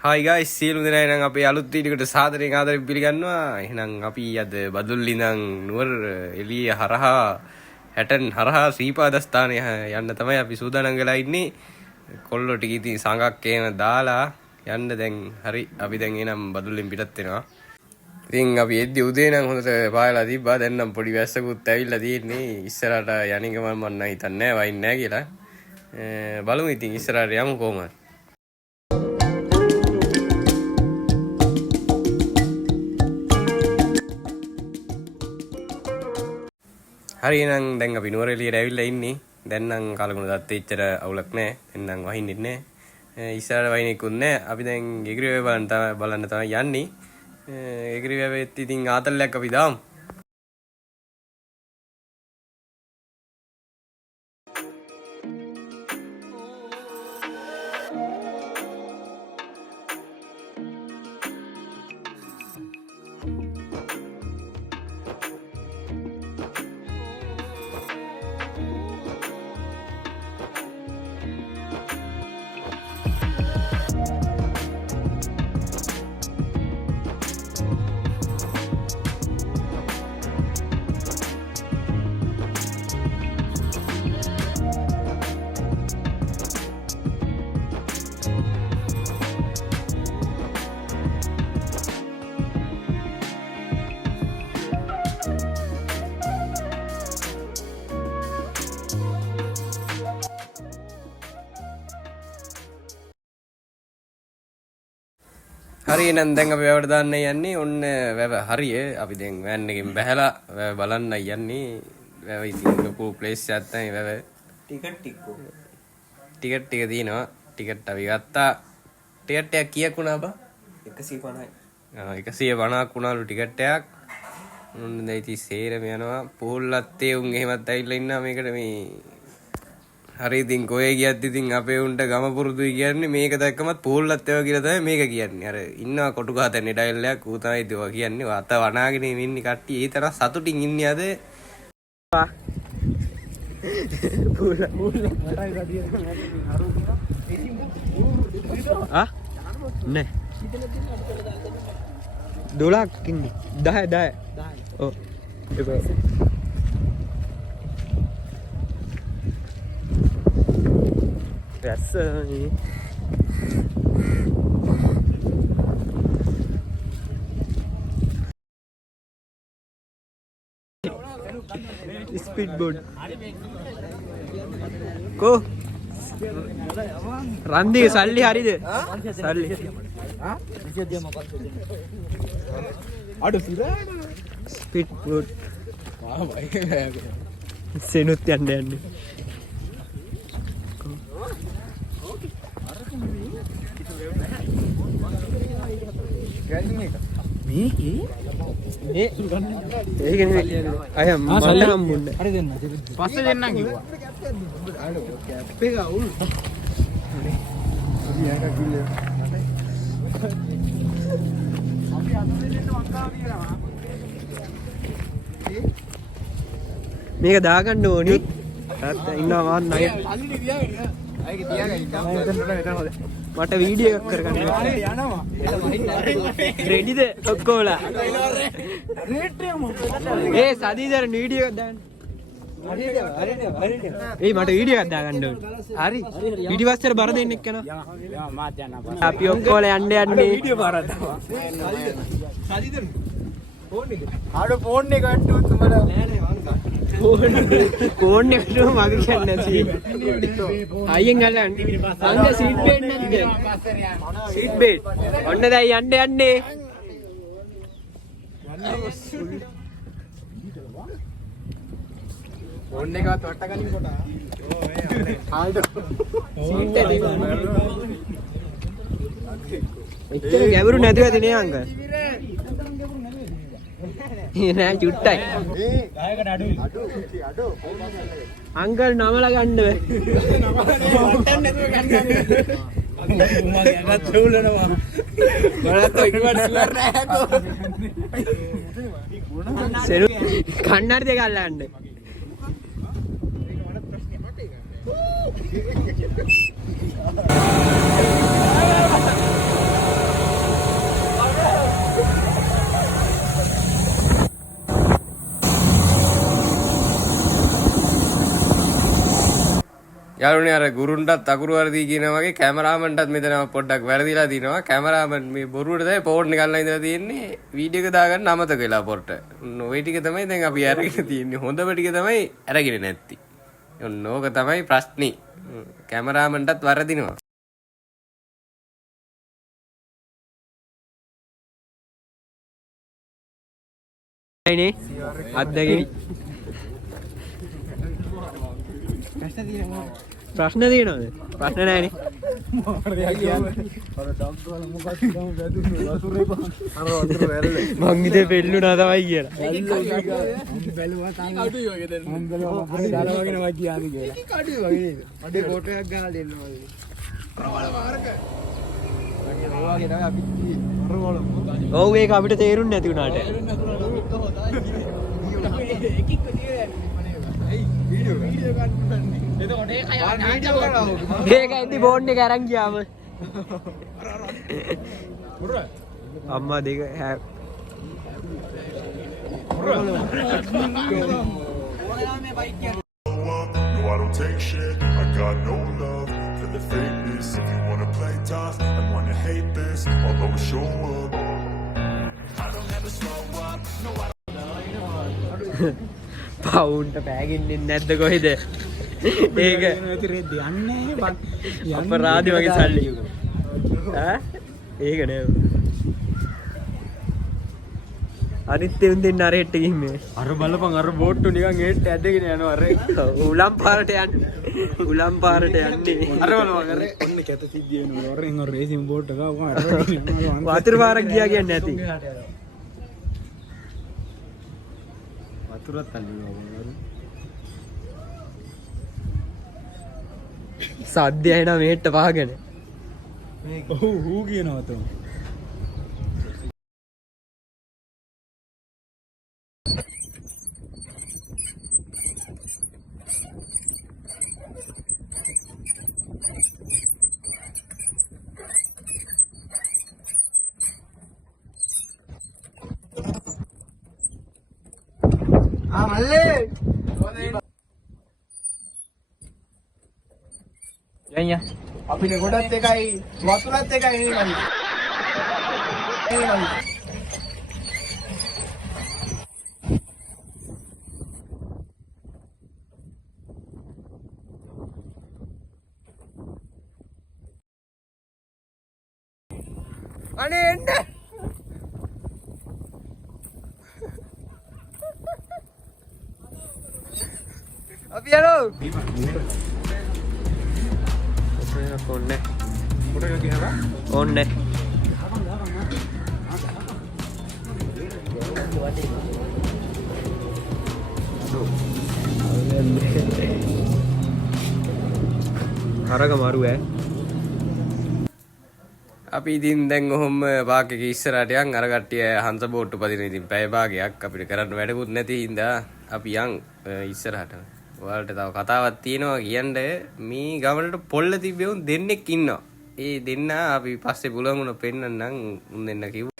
Hi guys, සියලු දෙනා එහෙනම් අපේ අලුත් වීඩියෝකට සාදරයෙන් ආදරයෙන් පිළිගන්නවා. එහෙනම් අපි අද බදුල්ලි ඉඳන් නුවර එළිය හරහා හැටන් හරහා ශ්‍රීපාදස්ථානය යන්න තමයි අපි සූදානම් වෙලා ඉන්නේ. කොල්ලෝ ටික ඉතින් සංගක් එහෙම දාලා යන්න දැන් හරි අපි දැන් එනම් බදුල්ලෙන් පිටත් වෙනවා. ඉතින් අපි එද්දි උදේ නම් හොඳට පායලා තිබ්බා. දැන් නම් පොඩි වැස්සකුත් ඇවිල්ලා තියෙන්නේ. ඉස්සරහට යන්නේ ගමන් මම නම් හිතන්නේ නැහැ වයින් නැහැ කියලා. බලමු ඉතින් ඉස්සරහට යමු කොහොමද. හරි එහෙනම් දැන් අපි නුවර එළියට ඇවිල්ලා ඉන්නේ. දැන් නම් කලකුණු දත්තේ ඉච්චර අවුලක් නැහැ. එන්නම් වහින්නෙත් නැහැ. ඉස්සරහට වහින්නෙකුත් නැහැ. අපි දැන් එගිරි වැව බලන්න තමයි යන්නේ. එගිරි වැවෙත් ඉතින් ආතල්ලයක් අපි දාමු. හරි එහෙනම් දැන් අපි වැවට දාන්න යන්නේ. ඔන්න වැව හරිය. අපි දැන් වෑන් එකෙන් බහැලා වැව බලන්න යන්නේ. වැව ඉතින් ලොකු ප්ලේස් එකක් තමයි වැව. ටිකට් ටික තියෙනවා. ටිකට් අපි ගත්තා. ටිකට් එක කීයක් වුණා බා? 150යි. 150ක් වුණාලු ටිකට් එකක්. ඔන්න දැන් ඉතින් සේරම යනවා. පූල්ලත්තේ උන් එහෙමත් ඇවිල්ලා ඉන්නවා මේකට මේ හරි ඉතින් කොහේ ගියත් ඉතින් අපේ උන්ට ගම පුරුදුයි කියන්නේ මේක දැක්කමත් පූල්ලත් ඒවා කියලා තමයි මේක කියන්නේ. අර ඉන්නවා කොටු ගහතන්නේ ඩයල් එකක් ඌ තමයි ඒවා කියන්නේ. අත වනාගෙන ඉන්නේ කට්ටිය. ඒ තරම් සතුටින් ඉන්නේ අද. නෑ 12ක් ඉන්නේ 10 ඔව් වැස්ස ස්පීඩ් බෝඩ් කෝ රන්දිගේ සල්ලි හරිද සල්ලි අඩු ස්පීඩ් බෝඩ් සෙනුත් යන්නේ අය මල්ල හම්බුන්න හරි දෙන්න පස්සේ දෙන්නම් කිව්වා අපේ ගවුල් මේක දාගන්න ඕනි ඉන්නවා මාත් නයි මට වීඩියෝ එකක් කරගන්න රෙඩිද ඔක්කොලා ඒ සදීදර වීඩියෝ එකක් දාන්න ඒ මට වීඩියෝ එකක් දාගන්න ඕනේ හරි පිටිපස්සට බර දෙන්න එක්කන අපි ඔක්කොලා යන්නේ වීඩියෝ බරක් සදීදර ෆෝන් එක ගන්නවත් උඹලා නෑ නේ ෆෝන් එකට මග කියන්නේ නැති අයියෙන් ගලන්න සංග සීට් බෙල්ට් නැද්ද සීට් බෙල්ට් ඔන්න දැන් යන්නේ ෆෝන් එකවත් වට ගන්න කොට ආල්ද සීට් එක එච්චර ගැඹුරු නැතුව ඇති නේ අංක නෑ චුට්ටයි අංකල් නමල ගන්න කන්නර් දෙක අල්ලන්න යාළුවනේ අර ගුරුන්ටත් අකුරු වර්ධී කියනවා වගේ කැමරාමන්ටත් මෙතන පොඩ්ඩක් වැරදිලා තිනවා. කැමරාමන් මේ බොරුවට තමයි ෆෝන් එක ගන්නලා ඉඳලා තියෙන්නේ. වීඩියෝ එක දාගන්න අමතක වෙලා පොරට. ඔය ටික තමයි දැන් අපි අරගෙන තියෙන්නේ. හොඳම ටික තමයි අරගෙන නැත්තේ. ඔන්න ඕක තමයි ප්‍රශ්නේ. කැමරාමන්ටත් වරදිනවා. නේ අද්දගිනි ප්‍රශ්න තියෙනවද? ප්‍රශ්න නැහැනේ. මං ඉතින් පෙල්ලුණා තමයි කියලා. ඔව් ඒක අපිට තේරුන්නේ නැති වුණාට. ඒක ඇද්දි බෝන් එක අරන් ගියාම අම්මා දෙක No, I don't take shit. I got no love for the fakeness. If you wanna play tough and wanna hate this, I'll always show up. I don't ever slow up. No, I පවුන්ට පෑගින්නේ නැද්ද කොහෙද? ඒක අපරාධි වගේ සල්ලි. ඈ ඒක නෑ. අනිත් එවුන් දෙන්න අර හෙට්ට ගිහින් මේ. අර බලපන් අර බෝට්ටු නිකන් හෙට්ට ඇදගෙන යනවා අර. උලම් පාරට යන්නේ. උලම් පාරට යන්නේ. අර බලපන් අර ඔන්න කැත සිද්ධිය වෙනවා. ඔරෙන් ඔර රේසින් බෝට් එක ආවම වතුර පාරක් ගියා කියන්නේ නැති. වතුරත් අල්ලනවා. සද්දය එන මේට්ට පහගෙන. ඔව් හූ කියනවා තෝ. අපිට ගොඩත් එකයි වතුරත් එකයි නේ අනේ එන්න අපි යනවා ඕන්නේ ඕන්නේ අරග මාරු ඈ අපි ඉතින් දැන් ඔහොම පාක් එක ඉස්සරහට යන් අර කට්ටිය හංස බෝට්ටු පදින ඉතින් පැය භාගයක් අපිට කරන්න වැඩකුත් නැති හින්දා අපි යන් ඉස්සරහට. ඔයාලට තව කතාවක් තියෙනවා කියන්න. මේ ගමනට පොල්ල තිබ්බේ උන් දෙන්නෙක් ඉන්නවා. ඒ දෙන්න අපි පස්සේ පුළුවන් වුණ පෙන්නන්නම් උන් දෙන්න කිව්වා.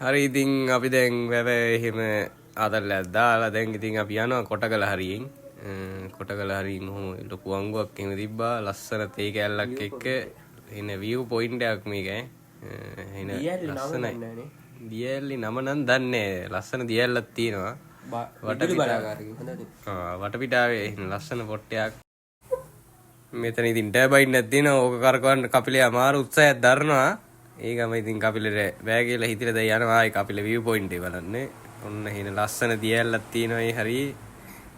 හරි ඉතින් අපි දැන් වැව එහෙම ආදල්ලයක් දාලා දැන් ඉතින් අපි යනවා කොටගල හරියෙන්. කොටකල හරි මොහොම ලොකු අංගුවක් එහෙම තිබ්බා ලස්සන තේ කෑල්ලක් එක්ක එන view point එකක් මේක එන ලස්සනයි දියැලි නම නම් දන්නේ ලස්සන දියැල්ලක් තියෙනවා වටපිටාවේ ලස්සන පොට්ටයක් මෙතන ඉතින් ටර්බයින් එකක් තියෙනවා ඕක කරකවන්න කපිලේ අමාරු උත්සාහයක් දරනවා ඒකම ඉතින් කපිලේ බෑ කියලා හිතලා දැන් යනවා ආයි කපිලේ view point එක බලන්න ඔන්න හින ලස්සන දියැලක් තියෙනවා ඒ හරි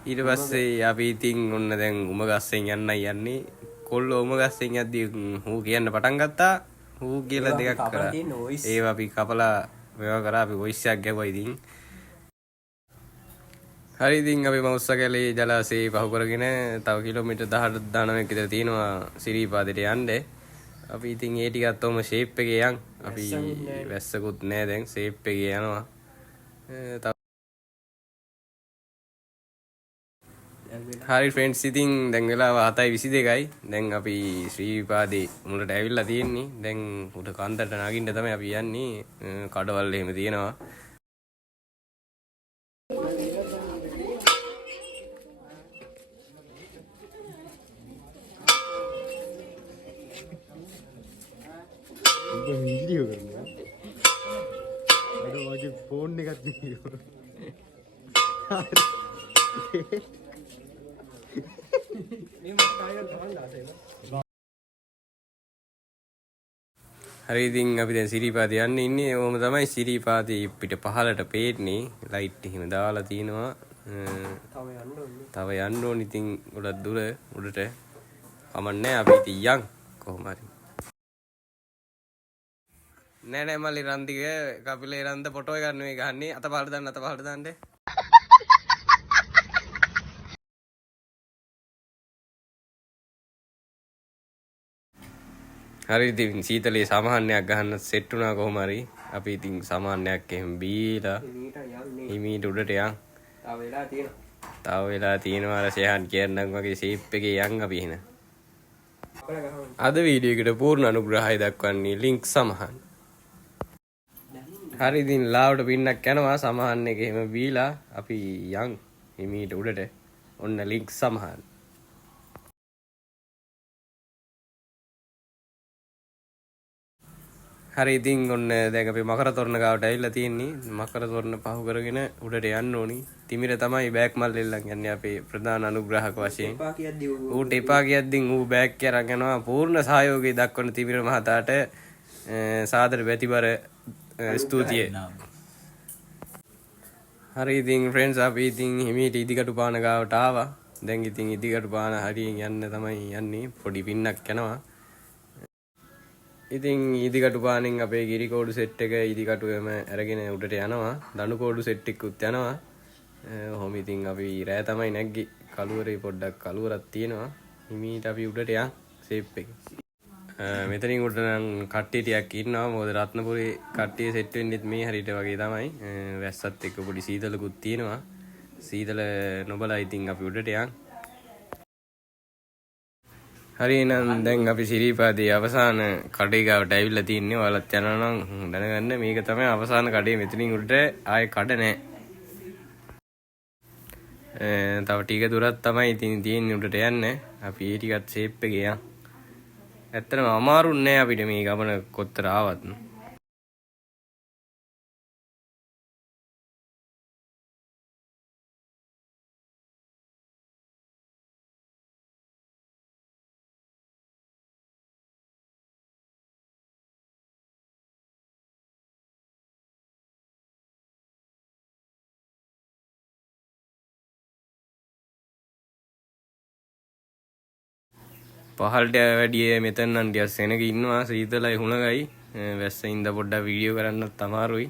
ඊට පස්සේ අපි ඉතින් ඔන්න දැන් උමගස්සෙන් යන්නයි යන්නේ කොල්ලෝ උමගස්සෙන් යද්දී හූ කියන්න පටන් ගත්තා හූ කියලා දෙකක් කරා ඒව අපි කපලා මේවා කරා අපි වොයිස් එකක් ගැවුවා ඉතින් හරි ඉතින් අපි මවුස්සකැලේ ජලාශේ පහු කරගෙන තව කිලෝමීටර් 18 විතර තියෙනවා සිරිපාදේට යන්න අපි ඉතින් ඒ ටිකත් ඔහම ෂේප් එකේ යන් අපි වැස්සකුත් නෑ දැන් ෂේප් එකේ යනවා හරි ෆ්‍රෙන්ඩ්ස් ඉතින් දැන් වෙලාව 7:22යි දැන් අපි ශ්‍රීපාදේ මුලට ඇවිල්ලා තියෙන්නේ දැන් උඩ කන්දට නගින්න තමයි අපි යන්නේ කඩවල් එහෙම තියෙනවා වීඩියෝ කරනවා අර වගේ ෆෝන් එකක් තියෙනවා හරි ඉතින් අපි දැන් සිරිපාදේ යන්නේ ඉන්නේ ඕම තමයි සිරිපාදේ පිට පහලට පේන්නේ ලයිට් එහෙම දාලා තිනවා තව යන්න ඕනේ ඉතින් ගොඩක් දුර උඩට කමන්නේ අපි ඉතින් යන් කොහොම හරි නෑ මල්ලි රන්දික කපිලේ රන්ද ෆොටෝ එකක් නෙවෙයි ගහන්නේ අත පහලට දාන්න හරි ඉතින් සීතලේ සාමාන්‍යයක් ගහන්න සෙට් වුණා කොහොම හරි අපි ඉතින් සාමාන්‍යයක් එහෙම බීලා හිමීට උඩට යන් තව වෙලා තියෙනවා අර සයන් කියන්නම් වගේ ෂේප් එකේ යන් අපි එන අද වීඩියෝ එකට පූර්ණ අනුග්‍රහය දක්වන්නේ ලින්ක් සමහන් හරි ඉතින් ලාවට පින්නක් යනවා සමහන් එක එහෙම බීලා අපි යන් හිමීට උඩට ඔන්න ලින්ක් සමහන් හරි ඉතින් ඔන්න දැන් අපි මකර තොරණ ගාවට ඇවිල්ලා තියෙන්නේ මකර තොරණ පහු කරගෙන උඩට යන්න ඕනි තිමිර තමයි බෑග් මල් එල්ලන් යන්නේ අපේ ප්‍රධාන අනුග්‍රාහක වශයෙන් ඌට එපා කියද්දී ඌ බෑග් එක අරන් යනවා පූර්ණ සහයෝගය දක්වන තිමිර මහතාට සාදර ප්‍රතිබර ස්තුතියි හරි ඉතින් ෆ්‍රෙන්ඩ්ස් අපි ඉතින් හිමීට ඉදිකටු පාන ගාවට ආවා දැන් ඉතින් ඉදිකටු පාන හරියෙන් යන්න තමයි යන්නේ පොඩි පින්නක් යනවා ඉතින් ඉදිකටු පානෙන් අපේ ගිරිකෝඩු සෙට් එක ඉදිකටුවම අරගෙන උඩට යනවා දණු කෝඩු සෙට් එකකුත් යනවා ඔහොම ඉතින් අපි රෑ තමයි නැග්ගි කළුවරේ පොඩ්ඩක් කළුවරක් තියෙනවා හිමීට අපි උඩට යන් ෂේප් එක මෙතනින් උඩ නම් කට්ටිය ටිකක් ඉන්නවා මොකද රත්නපුරේ කට්ටිය සෙට් වෙන්නෙත් මේ හරියට වගේ තමයි වැස්සත් එක්ක පොඩි සීතලකුත් තියෙනවා සීතල නොබලා ඉතින් අපි උඩට යන් හරි එහෙනම් දැන් අපි සිරිපාදේ අවසාන කඩේ ගාවට ඇවිල්ලා තින්නේ ඔයාලත් යනවා නම් දැනගන්න මේක තමයි අවසාන කඩේ මෙතනින් උඩට ආයේ කඩ නැහැ තව ටික දුරක් තමයි ඉතින් තියෙන්නේ උඩට යන්න අපි ඒ ටිකත් ෂේප් එකේ යන් ඇත්තටම අමාරු නෑ අපිට මේ ගමන කොතර ආවත් පහළට වැඩිය මෙතන නම් ටිකක් සෙනග ඉන්නවා සීතලයි හුණගයි වැස්සින්ද පොඩ්ඩක් වීඩියෝ කරන්නත් අමාරුයි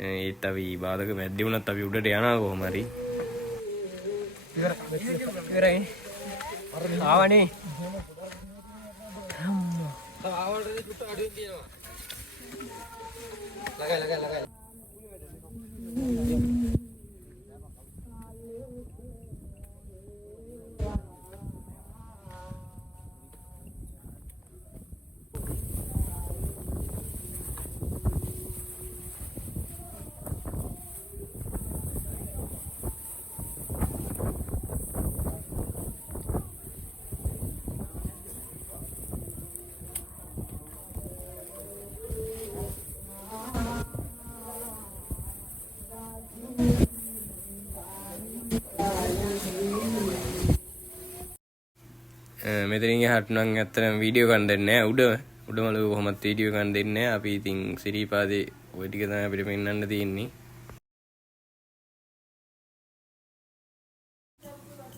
ඒත් අපි බාධක මැද්දේ වුණත් අපි උඩට යනවා කොහොම හරි ඉවරයි ආවනේ ආවට අඩුවෙන් තියෙනවා ලගයි මෙතනින් එහාට නම් ඇත්තටම වීඩියෝ ගන්න දෙන්නේ නැහැ උඩමලු කොහොමත් වීඩියෝ ගන්න දෙන්නේ නැහැ. අපි ඉතින් සිරිපාදේ ওই ටික තමයි අපිට පෙන්වන්න තියෙන්නේ.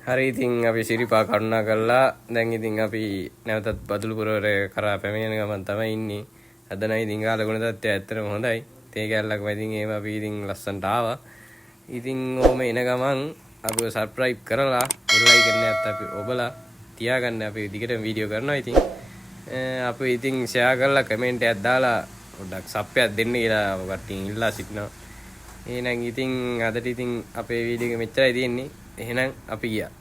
හරි ඉතින් අපි සිරිපා කරුණා කළා. දැන් ඉතින් අපි නැවතත් බදුළු පුරවරය කරා පැමිණෙන ගමන් තමයි ඉන්නේ. අද නම් ඉතින් ගාලගුණ තත්ත්වය ඇත්තටම හොඳයි. තේ කැල්ලක් වදින් ඒව අපි ඉතින් ලස්සනට ආවා. ඉතින් ඕම එන ගමන් අපිව සබ්ස්ක්‍රයිබ් කරලා බෙල් අයිකන් එකත් අපි ඔබලා තියාගන්න. අපි දිගටම වීඩියෝ කරනවා. ඉතින් අපි ඉතින් ෂෙයා කරලා කමෙන්ට් එකක් දාලා පොඩ්ඩක් සප්පයක් දෙන්න කියලා ඔයගොල්ලන් ඉල්ලා සිටිනවා. එහෙනම් ඉතින් අදට ඉතින් අපේ වීඩියෝ එක මෙච්චරයි තියෙන්නේ. එහෙනම් අපි ගියා.